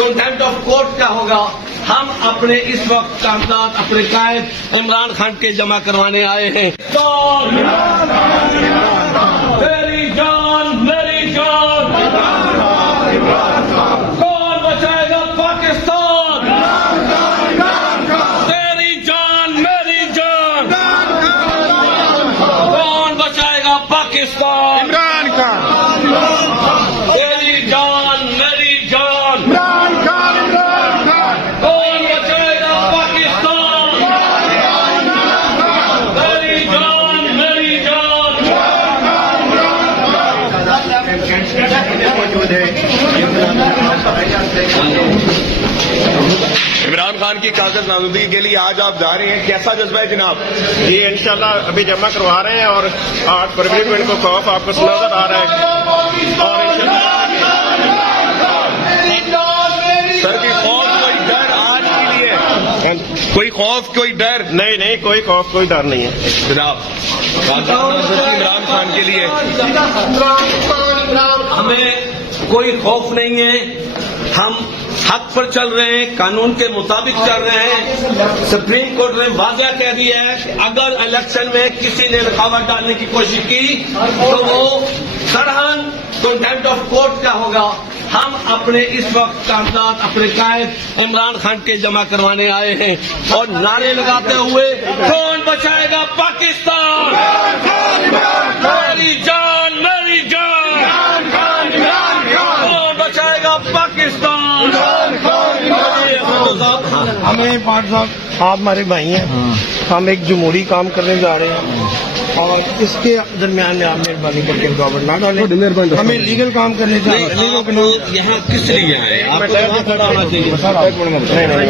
تو contempt of court کیا ہوگا؟ ہم اپنے اس وقت کاغذات اپنے قائد عمران خان کے جمع کروانے آئے ہیں۔ تیری جان میری جان، کون بچائے گا پاکستان؟ تیری جان میری جان، کون بچائے گا پاکستان؟ عمران خان، تیری جان میری جان، عمران خان، کون بچائے گا پاکستان؟ تیری جان میری جان۔ عمران خان کی کاغذ نامزدگی کے لیے آج آپ جا رہے ہیں، کیسا جذبہ ہے جناب؟ یہ انشاءاللہ ابھی جمع کروا رہے ہیں اور 8 فروری کو ان کو خوف آپ کو نظر آ رہا ہے اور سر کی خوف کوئی ڈر آج کے لیے، کوئی خوف کوئی ڈر نہیں کوئی خوف کوئی ڈر نہیں ہے جناب کاغذ نامزدگی عمران خان کے لیے؟ ہمیں کوئی خوف نہیں ہے، ہم حق پر چل رہے ہیں، قانون کے مطابق چل رہے ہیں۔ سپریم کورٹ نے واضح کہہ دیا ہے کہ اگر الیکشن میں کسی نے رکاوٹ ڈالنے کی کوشش کی تو وہ سرحن کنٹمپٹ آف کورٹ کیا ہوگا؟ ہم اپنے اس وقت کاغذات اپنے قائد عمران خان کے جمع کروانے آئے ہیں اور نعرے لگاتے ہوئے کون بچائے گا پاکستان؟ میری جان میری جان، کون بچائے گا پاکستان؟ ہمیں پاک صاحب آپ ہمارے بھائی ہیں، ہم ایک جمہوری کام کرنے جا رہے ہیں اور اس کے درمیان میں آپ مہربانی کر کے رکاوٹ نہ ڈالیں۔ ہمیں لیگل کام کرنے جا رہے ہیں۔ آپ لوگ یہاں کس لیے آئے؟ آپ کو یہاں کھڑا ہونا چاہیے۔ نہیں